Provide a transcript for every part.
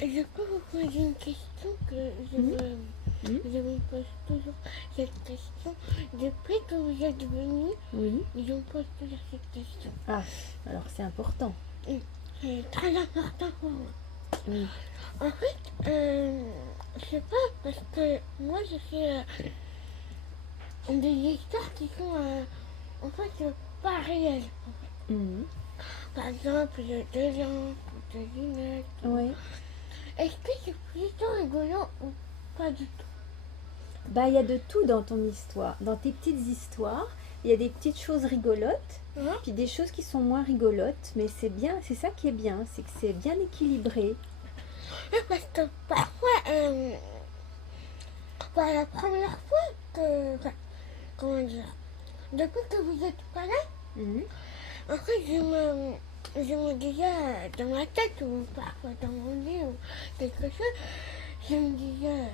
Je peux vous poser une question que je me pose toujours cette question. Depuis que vous êtes venu, Oui. je me pose toujours cette question. Ah, alors c'est important. C'est très important pour moi. Oui. En fait, je sais pas, parce que moi je fais des histoires qui sont en fait pas réelles. Mhm. Par exemple, deux lampes, deux lunettes. Oui. Est-ce que c'est plutôt rigolo ou pas du tout? Bah, il y a de tout dans ton histoire. Dans tes petites histoires, il y a des petites choses rigolotes, Hein? puis des choses qui sont moins rigolotes. Mais c'est bien, c'est ça qui est bien, c'est que c'est bien équilibré. Parce que parfois, la première fois que, enfin, comment dire, depuis que vous êtes pas là, Mhm. en fait, je me disais dans ma tête ou parfois dans mon lit ou quelque chose, je me disais,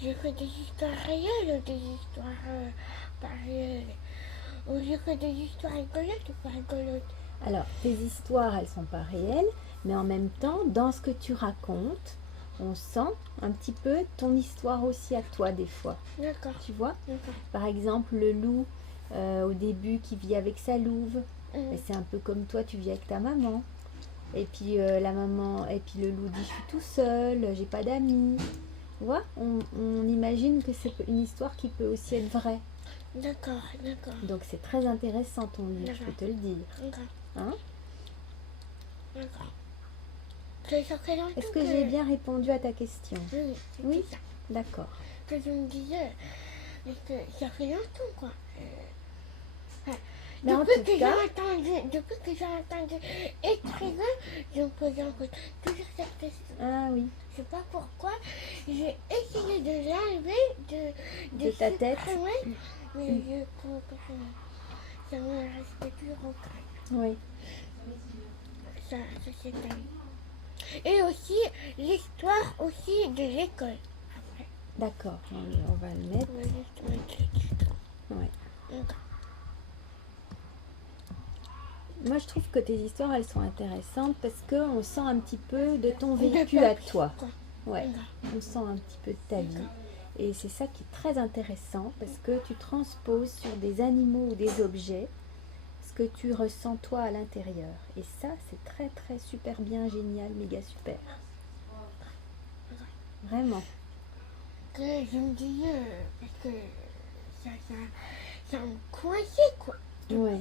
j'ai fait des histoires réelles ou des histoires pas réelles. Ou j'ai fait des histoires rigolotes ou pas rigolotes. Alors, tes histoires, elles sont pas réelles, mais en même temps, dans ce que tu racontes, on sent un petit peu ton histoire aussi à toi des fois. D'accord, Tu vois? d'accord. Par exemple, le loup, au début, qui vit avec sa louve. Et c'est un peu comme toi, tu vis avec ta maman. Et puis la maman, et puis le loup dit je suis tout seul, j'ai pas d'amis. Tu vois, on imagine que c'est une histoire qui peut aussi être vraie. D'accord, d'accord. Donc c'est très intéressant ton livre, je peux te le dire. D'accord, Hein? d'accord. Ça fait longtemps Est-ce que j'ai bien répondu à ta question? Oui, Oui? c'est ça. D'accord. Que je me disais, parce que ça fait longtemps quoi. Mais en Depuis tout que cas, j'ai entendu écrivain, je me posais en fait toujours cette question. ah oui, Je sais pas pourquoi. J'ai essayé de l'enlever, de ta tête. supprimer, mais je pouvais pas. Ça me restait toujours au crâne. Oui, Ça s'est terminé. Et aussi l'histoire aussi de l'école. Après, d'accord, on va le mettre. on va juste mettre cette histoire. Ouais. D'accord. Moi, je trouve que tes histoires, elles sont intéressantes parce qu'on sent un petit peu de ton De vécu ta à vie, toi. quoi. Ouais, D'accord. on sent un petit peu de ta vie. Et c'est ça qui est très intéressant parce que tu transposes sur des animaux ou des objets ce que tu ressens toi à l'intérieur. Et ça, c'est très très super bien, génial, méga super. Vraiment. Que je me disais, parce que ça me coinçait quoi. Ouais.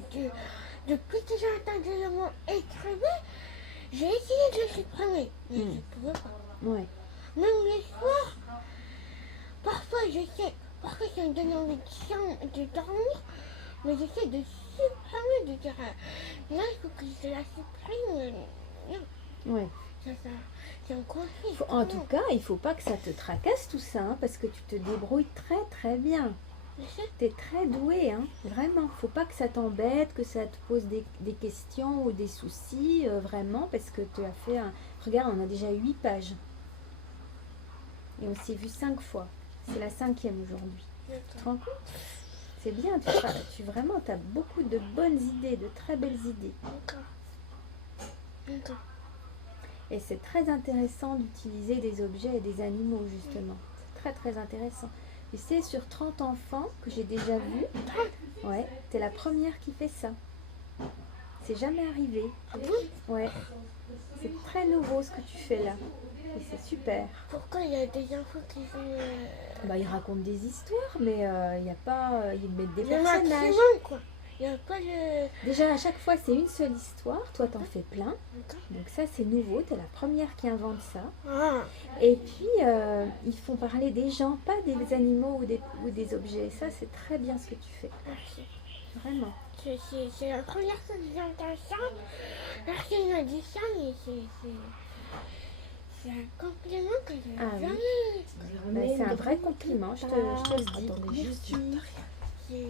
Depuis que j'ai entendu le mot écrivain, j'ai essayé de le supprimer, mais je ne pouvais pas. Ouais. Même les soirs, parfois parfois ça me donne envie de dormir, mais j'essaie de supprimer, de dire non, il faut que je la supprime. Non, Ouais. ça me coinçait. En tout cas, il faut pas que ça te tracasse tout ça, hein, parce que tu te débrouilles très très bien. Tu es très doué, hein, vraiment. Faut pas que ça t'embête, que ça te pose des questions ou des soucis, vraiment, parce que tu as fait un... Regarde, on a déjà 8 pages. Et on s'est vu 5 fois. C'est la 5e aujourd'hui. Tu te rends compte? C'est bien, vraiment, tu as beaucoup de bonnes idées, de très belles idées. D'accord. Et c'est très intéressant d'utiliser des objets et des animaux, justement. C'est très très intéressant. Tu sais, sur 30 enfants que j'ai déjà vus, ouais, t'es la première qui fait ça. C'est jamais arrivé. Ah bon? Ouais. C'est très nouveau ce que tu fais là. Et c'est super. Pourquoi il y a des enfants qui font... Bah, ils racontent des histoires, mais il n'y a pas... ils mettent des le personnages. maximum, quoi. Il n'y a pas le... Déjà, à chaque fois, c'est une seule histoire. Toi, t'en fais plein. D'accord. Donc ça, c'est nouveau. T'es la première qui invente ça. Ah, Et puis, ils font parler des gens, pas des animaux ou des objets. Ça, c'est très bien ce que tu fais. merci. Vraiment. C'est la première fois que j'entends ça. Personne m'a dit ça, mais c'est un compliment que je Ah oui. jamais... Bah, c'est un vrai compliment, je te le dis. Attendez, juste, Merci.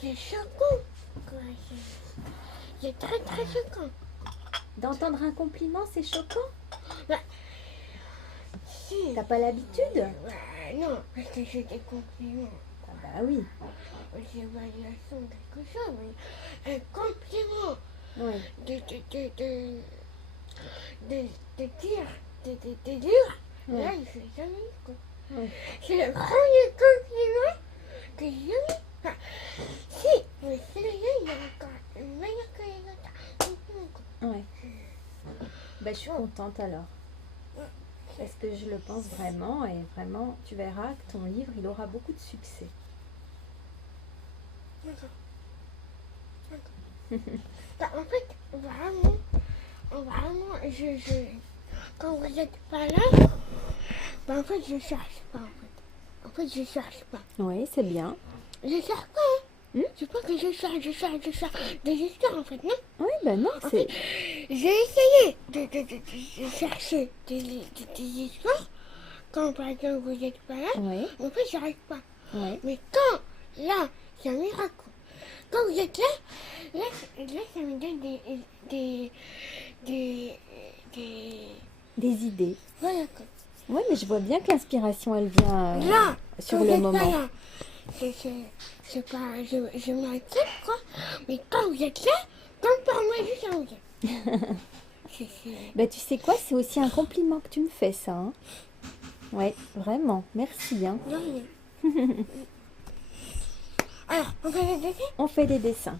C'est choquant, quoi. C'est très très choquant. D'entendre un compliment, c'est choquant? Si. T'as pas l'habitude? Non, parce que j'ai des compliments. Ah bah oui. J'ai évaluation quelque chose, mais un compliment Ouais. de dire des livres. Ouais. Là, il fait jamais lu, quoi. Ouais. C'est le premier compliment que j'ai jamais. Enfin, si, mais celui-là, il est encore meilleur que les autres. Ouais. Ben, je suis contente alors. Parce que je le pense vraiment et vraiment, tu verras que ton livre, il aura beaucoup de succès. Bah, en fait, vraiment, quand vous n'êtes pas là, bah, en fait, je cherche pas, en fait, je cherche pas. Oui, c'est bien. Je cherche pas, hein. C'est pas que je cherche des histoires, en fait, non. Oui, ben non, c'est... J'ai essayé de chercher des histoires, quand par exemple vous n'êtes pas là, Oui, en fait, j'arrive pas. oui. Mais quand, là, c'est un miracle. Quand vous êtes là, ça me donne Des idées. voilà, quoi. Oui, mais je vois bien que l'inspiration, elle vient Là, sur quand le vous êtes moment. pas là, c'est pas, je m'inquiète, quoi. Mais quand vous êtes là, comme par magie, ça me vient. Ben, tu sais quoi, c'est aussi un compliment que tu me fais, ça. Hein. Oui, vraiment. Merci. Hein. Non, mais... Alors, on fait les dessins? On fait des dessins.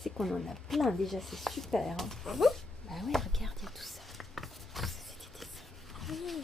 C'est qu'on en a plein déjà, c'est super. Hein. Ah bon? Bah oui, regarde, il y a tout ça. Tout ça, c'est des dessins.